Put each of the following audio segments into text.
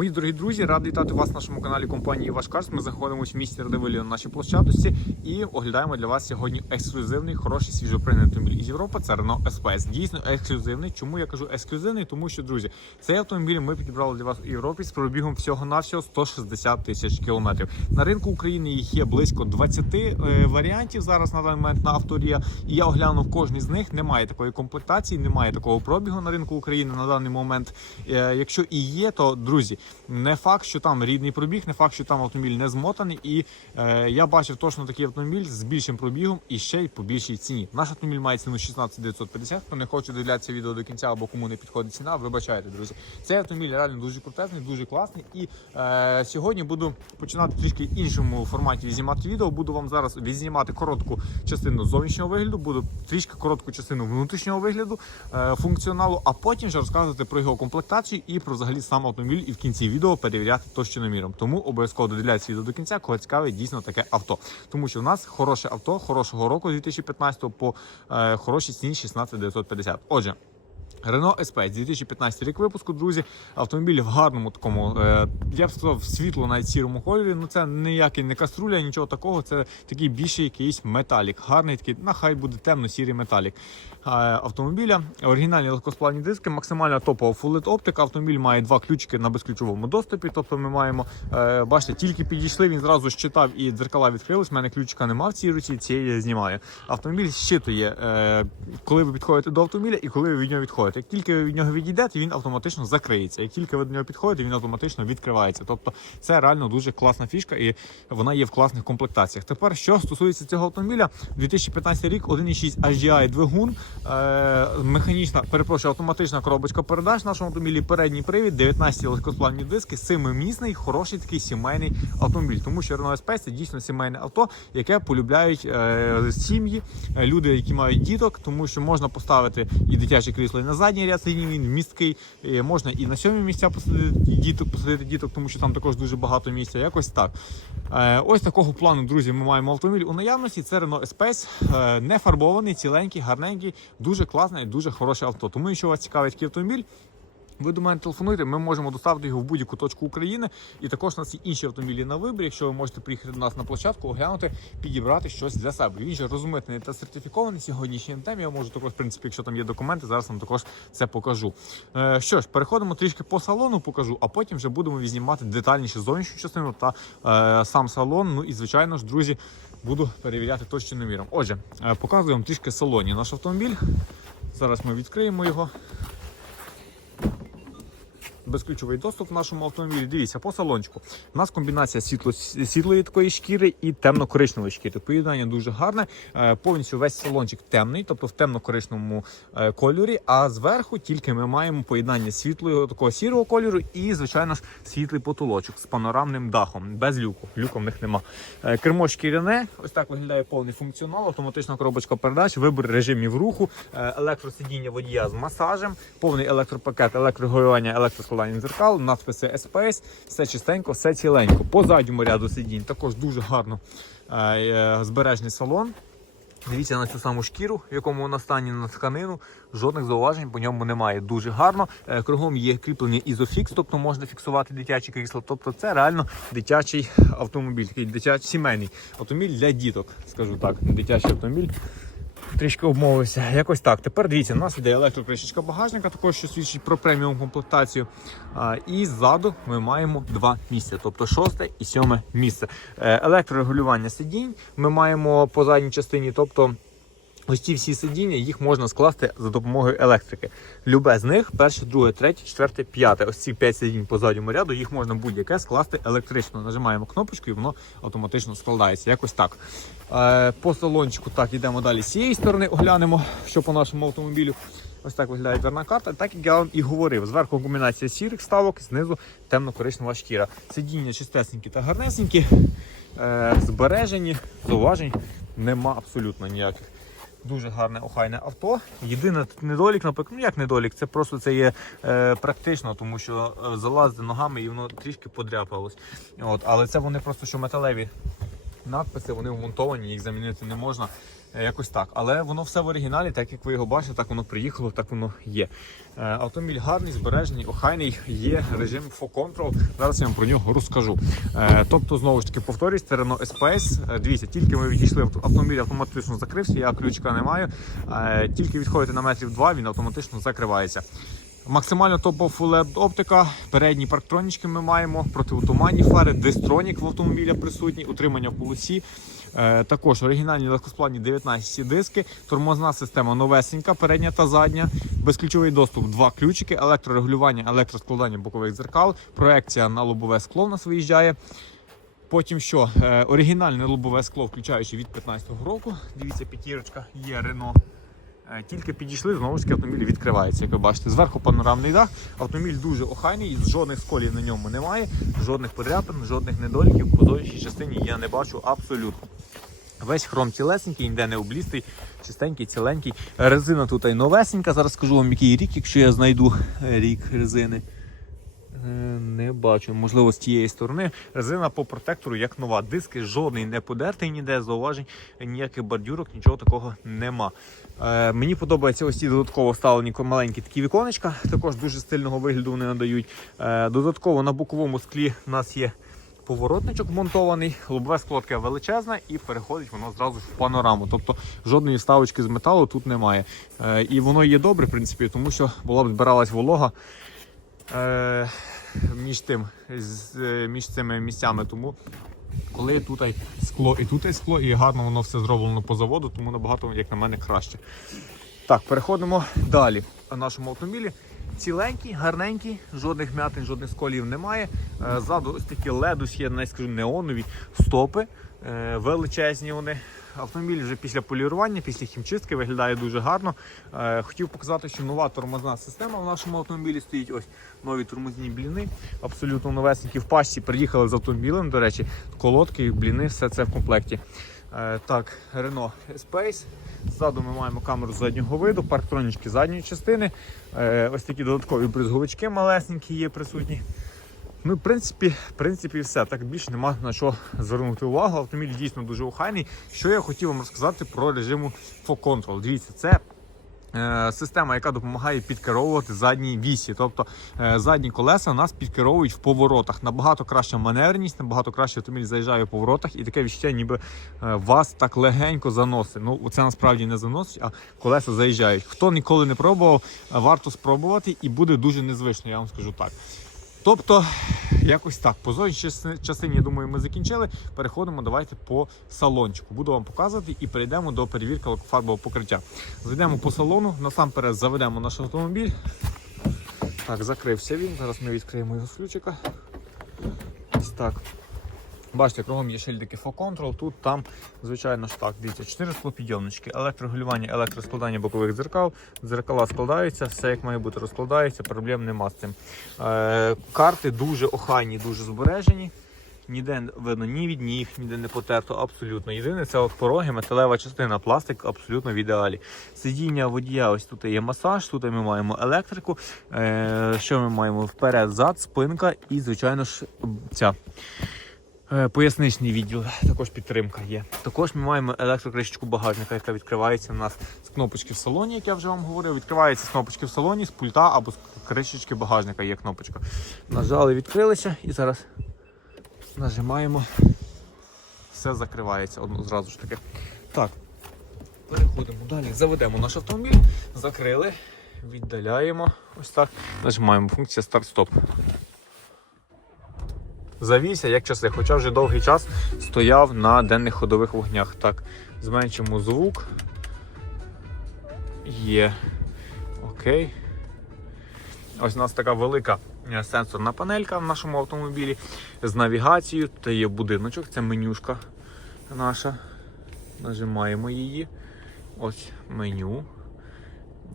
Мої дорогі друзі, радий вітати вас на нашому каналі компанії Ваш Карс. Ми знаходимося в місті Радивилі на нашій площадці і оглядаємо для вас сьогодні ексклюзивний, хороший свіжопринятий автомобіль із Європи. Це Renault SPS. Дійсно ексклюзивний. Чому я кажу ексклюзивний? Тому що, друзі, цей автомобіль ми підібрали для вас у Європі з пробігом всього навсього 160 тисяч кілометрів. На ринку України їх є близько 20 е, варіантів зараз на даний момент на авторія. І я оглянув кожний з них. Немає такої комплектації, немає такого пробігу на ринку України на даний момент. Е, Якщо і є, то друзі, не факт, що там рідний пробіг, не факт, що там автомобіль не змотаний. І е, я бачив точно такий автомобіль з більшим пробігом і ще й по більшій ціні. Наш автомобіль має ціну 16 950. Хто не хоче дивлятися відео до кінця або кому не підходить ціна, вибачайте, друзі. Цей автомобіль реально дуже крутезний, дуже класний. І е, сьогодні буду починати трішки іншому форматі відзнімати відео. Буду вам зараз відзнімати коротку частину зовнішнього вигляду, буду трішки коротку частину внутрішнього вигляду е, функціоналу, а потім вже розказувати про його комплектацію і про взагалі сам автомобіль, і в кінці відео перевіряти товщиноміром. Тому обов'язково додивляйтесь відео до кінця, кого цікавить дійсно таке авто. Тому що в нас хороше авто, хорошого року 2015 по е, хорошій ціні 16950. Отже. Renault SP 2015 рік випуску, друзі. Автомобіль в гарному такому, е, я б сказав, світло навіть сірому кольорі. Ну це ніякий не каструля, нічого такого. Це такий більший якийсь металік. Гарний такий, на хай буде темно-сірий металік. Автомобіля. Оригінальні легкосплавні диски, максимально топова Full оптика. Автомобіль має два ключики на безключовому доступі. Тобто ми маємо, е, бачите, тільки підійшли, він зразу щитав і дзеркала відкрились. У мене ключика немає в цій руці, цієї я знімаю. Автомобіль щитує, е, коли ви підходите до автомобіля і коли ви від нього відходите. Як тільки ви від нього відійдете, він автоматично закриється. Як тільки ви до нього підходите, він автоматично відкривається. Тобто це реально дуже класна фішка і вона є в класних комплектаціях. Тепер, що стосується цього автомобіля, 2015 рік 1,6 HDI двигун, е, механічна, перепрошую, автоматична коробочка передач в нашому автомобілі, передній привід, 19 легкосплавні диски, семимісний, хороший такий сімейний автомобіль. Тому що Renault SP це дійсно сімейне авто, яке полюбляють е, сім'ї, е, люди, які мають діток, тому що можна поставити і дитяче крісло і на задній ряд сидінь, він місткий, е, можна і на сьомі місця посадити діток, посадити діток, тому що там також дуже багато місця. Якось так. Е, Ось такого плану, друзі, ми маємо автомобіль у наявності. Це Renault Espace, е, не фарбований, ціленький, гарненький, дуже класне і дуже хороше авто. Тому, якщо вас цікавить автомобіль. Ви до мене телефонуйте, ми можемо доставити його в будь-яку точку України. І також у нас є інші автомобілі на вибір. Якщо ви можете приїхати до нас на площадку, оглянути, підібрати щось для себе. Він же розмитний та сертифікований сьогоднішній темі. Я можу також, в принципі, якщо там є документи, зараз вам також це покажу. Е, що ж, переходимо трішки по салону, покажу, а потім вже будемо відзнімати детальніше зовнішню частину та е, сам салон. Ну і звичайно ж, друзі, буду перевіряти точним міром. Отже, е, показую вам трішки салоні наш автомобіль. Зараз ми відкриємо його безключовий доступ в нашому автомобілі. Дивіться, по салончику. У нас комбінація світло, світлої такої шкіри і темно-коричневої шкіри. Поєднання дуже гарне. Е, Повністю весь салончик темний, тобто в темно-коричневому е, кольорі. А зверху тільки ми маємо поєднання світлого такого сірого кольору і, звичайно ж, світлий потолочок з панорамним дахом, без люку. Люка в них нема. Е, Кермо шкіряне, ось так виглядає повний функціонал, автоматична коробочка передач, вибір режимів руху, електросидіння водія з масажем, повний електропакет, електрогоювання, електроскладання дзеркал, надписи SPS, все чистенько, все ціленько. По задньому ряду сидінь також дуже гарно е, е, збережний салон. Дивіться на цю саму шкіру, в якому вона стані на тканину. Жодних зауважень по ньому немає. Дуже гарно. Е, Кругом є кріплення ізофікс, тобто можна фіксувати дитяче крісло. Тобто це реально дитячий автомобіль, такий дитячий сімейний автомобіль для діток, скажу так. Дитячий автомобіль. Трішки обмовився. Якось так. Тепер дивіться, у нас іде електрокришечка багажника, також що свідчить про преміум комплектацію. А, і ззаду ми маємо два місця, тобто шосте і сьоме місце. Е, електрорегулювання сидінь ми маємо по задній частині, тобто. Ось ці всі сидіння їх можна скласти за допомогою електрики. Любе з них, перше, друге, третє, четверте, п'яте. Ось ці п'ять сидінь по задньому ряду, їх можна будь-яке скласти електрично. Нажимаємо кнопочку і воно автоматично складається. Якось так. Е, по салончику так йдемо далі з цієї сторони, оглянемо, що по нашому автомобілю. Ось так виглядає дверна карта. Так як я вам і говорив. Зверху комбінація сірих ставок, знизу темно-коричнева шкіра. Сидіння чистесенькі та гарнесенькі, е, збережені, зауважень нема абсолютно ніяких. Дуже гарне охайне авто. Єдиний недолік, наприклад, ну як недолік, це просто це є е, практично, тому що е, залазити ногами і воно трішки подряпалось. От, але це вони просто що металеві надписи, вони вмонтовані, їх замінити не можна. Е, Якось так. Але воно все в оригіналі, так як ви його бачите, так воно приїхало, так воно є. Е, Автомобіль гарний, збережений, охайний, є режим for control. Зараз я вам про нього розкажу. Е, Тобто, знову ж таки, повторюсь, SPS. Е, Дивіться, тільки ми відійшли, автомобіль автоматично закрився, я ключика не маю. Тільки відходите на метрів два, він автоматично закривається. Максимально топов LED оптика, передні парктронічки ми маємо, протиутуманні фари, дистронік в автомобіля присутній, утримання в полосі. Е, також оригінальні легкосплавні 19 диски, тормозна система новесенька, передня та задня, безключовий доступ, два ключики, електрорегулювання, електроскладання бокових дзеркал, проекція на лобове скло в нас виїжджає. Потім що? Е, оригінальне лобове скло, включаючи від 15-го року. Дивіться, п'ятірочка є Renault. Е, Тільки підійшли, знову ж таки автомобіль відкривається, як ви бачите. Зверху панорамний дах. Автомобіль дуже охайний, жодних сколів на ньому немає, жодних подряпин, жодних недоліків по зовнішній частині я не бачу абсолютно. Весь хром цілесенький, ніде не облістий, чистенький, ціленький. Резина тут і новесенька. Зараз скажу вам, який рік, якщо я знайду е, рік резини. Е, Не бачу, можливо, з тієї сторони. Резина по протектору як нова. Диски жодний не подертий, ніде зауважень, ніяких бордюрок, нічого такого нема. Е, мені подобаються ось ці додатково вставлені маленькі такі віконечка. Також дуже стильного вигляду вони надають. Е, додатково на боковому склі у нас є поворотничок монтований, лобове скло таке величезне і переходить воно зразу в панораму. Тобто жодної вставочки з металу тут немає. Е, і воно є добре, в принципі, тому що була б збиралась волога е, між тим, з, е, між цими місцями. Тому коли тут скло і тут скло, і гарно воно все зроблено по заводу, тому набагато, як на мене, краще. Так, переходимо далі. В нашому автомобілі ціленький, гарненький, жодних м'ятин, жодних сколів немає. Е, Ззаду ось такі ледус є, скажу, неонові стопи, е, величезні вони. Автомобіль вже після полірування, після хімчистки виглядає дуже гарно. Е, Хотів показати, що нова тормозна система в нашому автомобілі стоїть. Ось нові тормозні бліни, абсолютно новесенькі в пащі. Приїхали з автомобілем, до речі, колодки, бліни, все це в комплекті. Е, Так, Renault Space. Ззаду ми маємо камеру заднього виду, парктронічки задньої частини. Е, Ось такі додаткові бризговички малесенькі є присутні. Ну, в принципі, в принципі, все. Так більше нема на що звернути увагу. Автомобіль дійсно дуже охайний. Що я хотів вам розказати про режиму Control. Дивіться, це система, яка допомагає підкеровувати задні вісі. Тобто е, задні колеса нас підкеровують в поворотах. Набагато краща маневреність, набагато краще автомобіль заїжджає в поворотах, і таке відчуття, ніби е, вас так легенько заносить. Ну, це насправді не заносить, а колеса заїжджають. Хто ніколи не пробував, е, варто спробувати і буде дуже незвично, я вам скажу так. Тобто, якось так. По зоні частині, я думаю, ми закінчили. Переходимо давайте по салончику. Буду вам показувати і перейдемо до перевірки лакофарбового покриття. Зайдемо по салону, насамперед заведемо наш автомобіль. Так, закрився він. Зараз ми відкриємо його з ключика. Ось так. Бачите, кругом є шильдики for control, тут, там, звичайно ж так, дивіться, 4 склопідйомнички, електрорегулювання, електроскладання бокових дзеркал, дзеркала складаються, все як має бути розкладається, проблем нема з цим. Е, карти дуже охайні, дуже збережені. Ніде видно ні від ніг, ніде не потерто, абсолютно. Єдине, це от пороги, металева частина, пластик абсолютно в ідеалі. Сидіння водія, ось тут є масаж, тут ми маємо електрику. Е, що ми маємо? Вперед, зад, спинка і, звичайно ж, ця. Е, Поясничний відділ, також підтримка є. Також ми маємо електрокришечку багажника, яка відкривається у нас з кнопочки в салоні, як я вже вам говорив. Відкривається з кнопочки в салоні, з пульта або з кришечки багажника є кнопочка. Нажали, відкрилися і зараз нажимаємо. Все закривається одно зразу ж таки. Так, переходимо далі. Заведемо наш автомобіль, закрили, віддаляємо. Ось так. Нажимаємо функція старт-стоп завівся як часи, хоча вже довгий час стояв на денних ходових вогнях. Так, зменшимо звук. Є. Окей. Ось у нас така велика е, сенсорна панелька в нашому автомобілі з навігацією. Тут є будиночок, це менюшка наша. Нажимаємо її. Ось меню.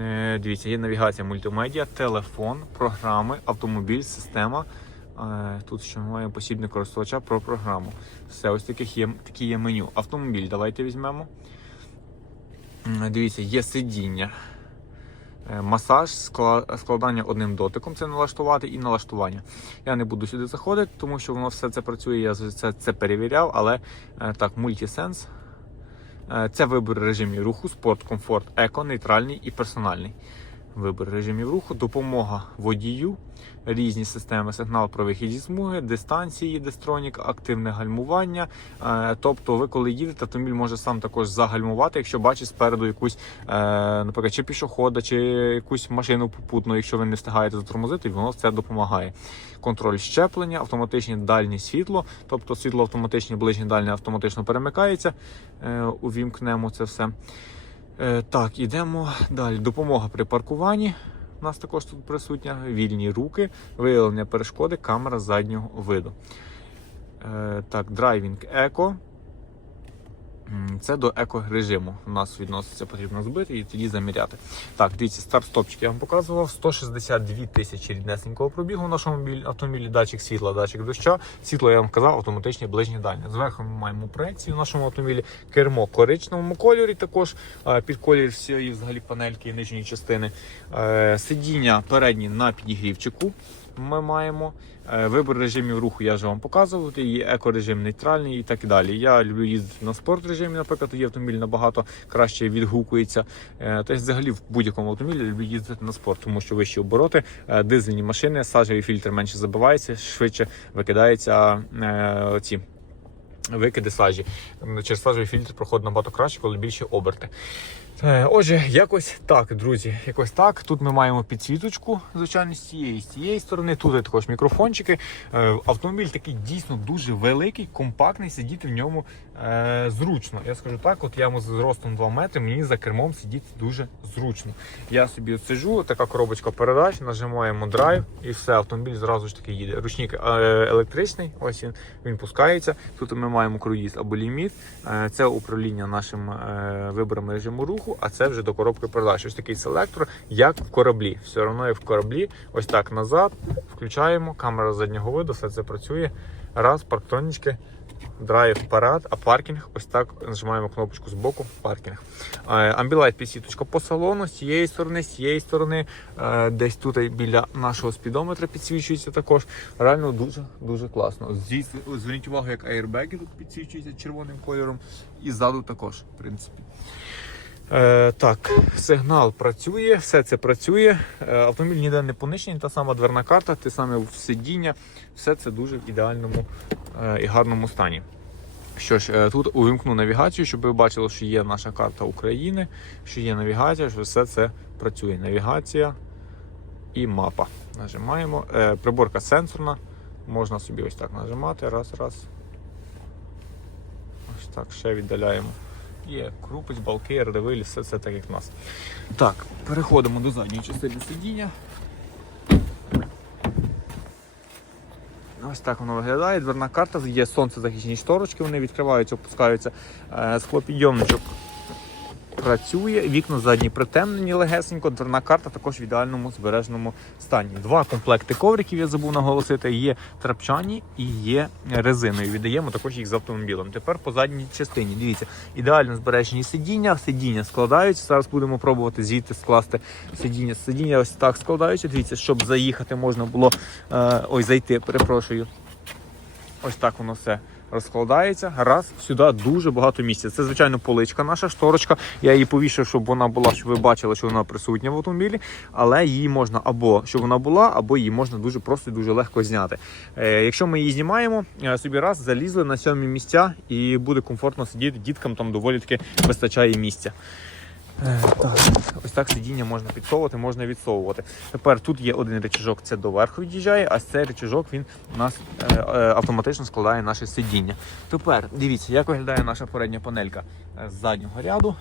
Е, Дивіться, є навігація мультимедіа, телефон, програми, автомобіль, система. Тут ще маємо посібник користувача про програму. Все, ось таких є, такі є меню. Автомобіль давайте візьмемо. Дивіться, є сидіння. е, масаж, складання одним дотиком. Це налаштувати і налаштування. Я не буду сюди заходити, тому що воно все це працює. Я це, це перевіряв, але е, так, мультисенс. Е, Це вибір режимів руху, спорт, комфорт, еко, нейтральний і персональний. Вибір режимів руху, допомога водію, різні системи сигнал про вихід зі смуги, дистанції, дестронік, активне гальмування. Е, Тобто, ви коли їдете, автомобіль може сам також загальмувати, якщо бачить спереду якусь, е, наприклад, чи пішохода, чи якусь машину попутну, якщо ви не встигаєте затормозити, воно це допомагає. Контроль щеплення, автоматичне дальнє світло, тобто світло автоматичне, ближнє дальнє автоматично перемикається. Е, Увімкнемо це все. Е, Так, ідемо далі. Допомога при паркуванні. У нас також тут присутня. Вільні руки, виявлення перешкоди, камера заднього виду. Е, Так, драйвінг еко. Це до еко-режиму. У нас відноситься потрібно збити і тоді заміряти. Так, дивіться, старт-стопчик я вам показував. 162 тисячі ріднесенького пробігу в нашому автомобілі. Датчик світла, датчик доща. Світло я вам казав, автоматичне ближнє дальнє. Зверху ми маємо проекцію в нашому автомобілі. Кермо в коричневому кольорі також. Під колір всієї взагалі панельки нижньої частини. Е, Сидіння передні на підігрівчику. Ми маємо Е, вибір режимів руху. Я вже вам показував. Є екорежим нейтральний і так далі. Я люблю їздити на спорт режимі. Наприклад, тоді автомобіль набагато краще відгукується. Й взагалі в будь-якому автомобілі люблю їздити на спорт, тому що вищі обороти, е, дизельні машини, сажевий фільтр менше забивається, швидше викидається ці. Викиди сажі. Через сажовий фільтр проходить набагато краще, коли більші оберти. Е, Отже, якось так, друзі. Якось так. Тут ми маємо підсвіточку, звичайно, з цієї з цієї сторони. Тут є також мікрофончики. Е, Автомобіль такий дійсно дуже великий, компактний, сидіти в ньому е, зручно. Я скажу так, от я з ростом 2 метри, мені за кермом сидіти дуже зручно. Я собі сиджу, така коробочка передач, нажимаємо драйв і все, автомобіль зразу ж таки їде. Ручник е, електричний, ось він, він пускається. Тут ми маємо круїз або ліміт. Е, Це управління нашим е, вибором режиму руху, а це вже до коробки передач. Ось такий селектор, як в кораблі. Все одно як в кораблі. Ось так назад. Включаємо, камера заднього виду, все це працює. Раз, парктронічки. Драйв вперед, а паркінг ось так нажимаємо кнопочку з боку паркінг. Е, Амбілайт підсвіточка по салону з цієї сторони, з цієї сторони, е, десь тут біля нашого спідометра підсвічується також. Реально дуже дуже класно. Зверніть увагу, як аербеги тут підсвічуються червоним кольором, і ззаду також, в принципі. Е, так, сигнал працює, все це працює. Е, автомобіль ніде не понищений, та сама дверна карта, те саме сидіння, все це дуже в ідеальному е, і гарному стані. Що ж, е, тут увімкну навігацію, щоб ви бачили, що є наша карта України, що є навігація, що все це працює. Навігація і мапа. Нажимаємо. Е, Приборка сенсорна. Можна собі ось так нажимати. Раз, раз. Ось так, ще віддаляємо. Є крупець, балки, РДВ, все це так як в нас. Так, переходимо до задньої частини сидіння. Ось так воно виглядає. Дверна карта, є сонцезахисні шторочки, вони відкриваються, опускаються. з Склопідйомничок працює, вікна задні притемнені легесенько, дверна карта також в ідеальному збереженому стані. Два комплекти ковриків, я забув наголосити, є трапчані і є резиною. Віддаємо також їх з автомобілем. Тепер по задній частині. Дивіться, ідеально збережені сидіння, сидіння складаються. Зараз будемо пробувати звідти скласти сидіння. Сидіння ось так складаються. Дивіться, щоб заїхати можна було е, ой, зайти, перепрошую. Ось так воно все розкладається. Раз, сюди дуже багато місця. Це, звичайно, поличка наша, шторочка. Я її повішав, щоб вона була, щоб ви бачили, що вона присутня в автомобілі. Але її можна або щоб вона була, або її можна дуже просто і дуже легко зняти. Е, якщо ми її знімаємо, е, собі раз залізли на сьомі місця і буде комфортно сидіти. Діткам там доволі таки вистачає місця. Е, Так, ось так сидіння можна підсовувати, можна відсовувати. Тепер тут є один речажок, це доверху від'їжджає, а цей речажок він у нас е, е, автоматично складає наше сидіння. Тепер дивіться, як виглядає наша передня панелька з заднього ряду.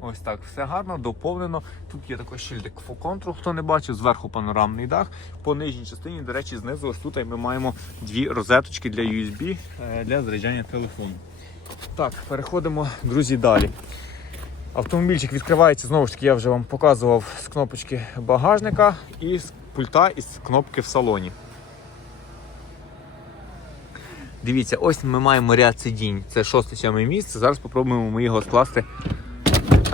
Ось так, все гарно, доповнено. Тут є такий шильдик control, хто не бачив, зверху панорамний дах. По нижній частині, до речі, знизу ось тут ми маємо дві розеточки для USB для заряджання телефону. Так, переходимо, друзі, далі. Автомобільчик відкривається, знову ж таки, я вже вам показував з кнопочки багажника і з пульта і з кнопки в салоні. Дивіться, ось ми маємо ряд сидінь. Це 6-7 місце. Зараз спробуємо ми його скласти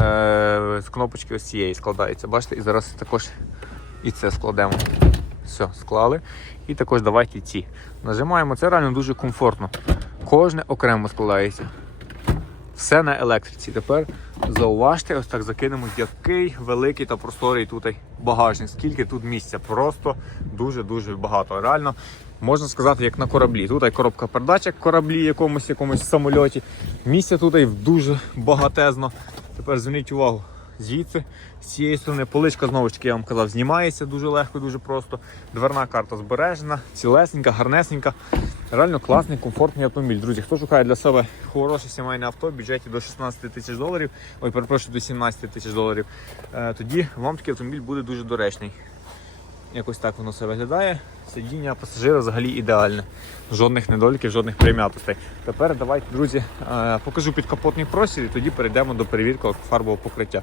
е, з кнопочки ось цієї складається. Бачите, і зараз також і це складемо. Все, склали. І також давайте ці. Нажимаємо, це реально дуже комфортно. Кожне окремо складається. Все на електриці. Тепер зауважте, ось так закинемо, який великий та просторий тут багажник. Скільки тут місця? Просто дуже-дуже багато. Реально, можна сказати, як на кораблі. Тут коробка передач, як кораблі, якомусь якомусь самольоті. Місця тут дуже багатезно. Тепер зверніть увагу. Звідси, з цієї сторони, поличка, знову ж таки, я вам казав, знімається дуже легко, дуже просто. Дверна карта збережена, цілесенька, гарнесенька. Реально класний, комфортний автомобіль. Друзі, хто шукає для себе хороше сімейне авто в бюджеті до 16 тисяч доларів, ой, перепрошую, до 17 тисяч доларів, е, тоді вам такий автомобіль буде дуже доречний. Якось так воно все виглядає. Сидіння пасажира взагалі ідеальне. Жодних недоліків, жодних прим'ятостей. Тепер давайте, друзі, е, покажу підкапотний простір і тоді перейдемо до перевірки фарбового покриття.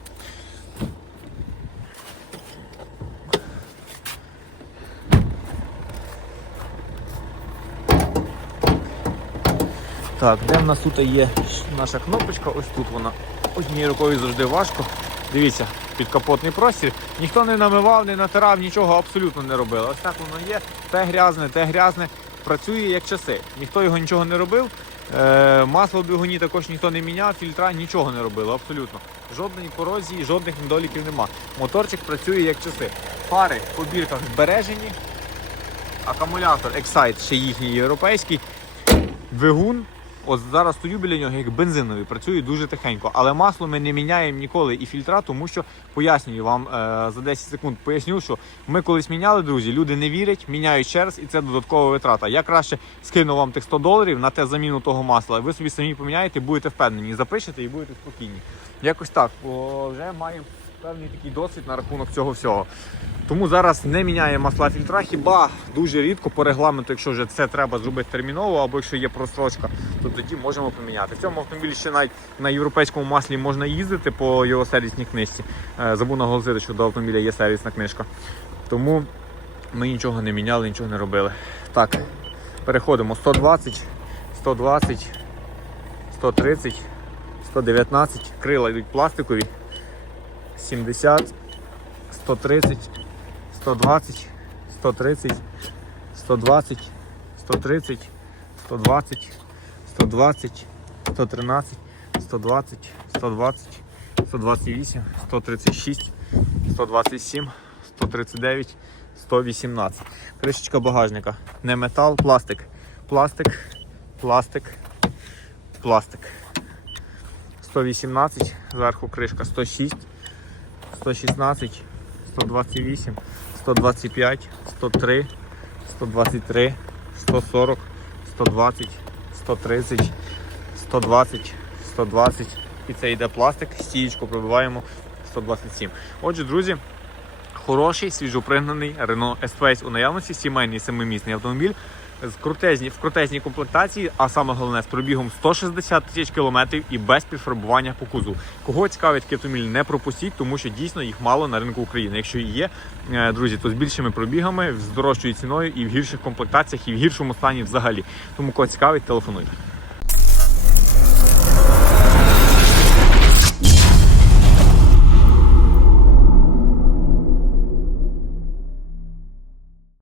Так, де в нас тут є наша кнопочка? Ось тут вона. Однією рукою завжди важко. Дивіться, підкапотний простір. Ніхто не намивав, не натирав, нічого абсолютно не робив. Ось так воно є. Те грязне, те грязне. Працює як часи. Ніхто його нічого не робив. Е, масло в двигуні також ніхто не міняв, фільтра нічого не робили, абсолютно. Жодної корозії, жодних недоліків нема. Моторчик працює як часи. Фари по бірках збережені. Акумулятор Excite, ще їхній європейський. Двигун, от зараз стою біля нього як бензиновий, працює дуже тихенько. Але масло ми не міняємо ніколи і фільтра, тому що пояснюю вам е, за 10 секунд, поясню, що ми колись міняли, друзі, люди не вірять, міняють ще раз, і це додаткова витрата. Я краще скину вам тих 100 доларів на те заміну того масла. Ви собі самі поміняєте, будете впевнені, запишете і будете спокійні. Якось так, бо вже маємо певний такий досвід на рахунок цього всього. Тому зараз не міняє масла фільтра, хіба дуже рідко по регламенту, якщо вже це треба зробити терміново, або якщо є просрочка, то тоді можемо поміняти. В цьому автомобілі ще навіть на європейському маслі можна їздити по його сервісній книжці. Е, Забув наголосити, що до автомобіля є сервісна книжка. Тому ми нічого не міняли, нічого не робили. Так, переходимо 120, 120, 130, 119, крила йдуть пластикові, 70, 130, 120, 130, 120, 130, 120, 120, 113, 120, 120, 128, 136, 127, 139, 118. Кришечка багажника. Не метал, пластик. Пластик, пластик, пластик. 118, зверху кришка 106, 116, 128, 125, 103, 123, 140, 120, 130, 120, 120. І це йде пластик, стієчку пробиваємо 127. Отже, друзі, хороший, свіжопригнаний Renault Espace у наявності, сімейний семимісний автомобіль. З крутезні, в крутезній комплектації, а саме головне з пробігом 160 тисяч кілометрів і без підфарбування по кузу. Кого цікавить кетоміль, не пропустіть, тому що дійсно їх мало на ринку України. Якщо і є, е, друзі, то з більшими пробігами, з дорожчою ціною і в гірших комплектаціях, і в гіршому стані взагалі. Тому кого цікавить, телефонуйте.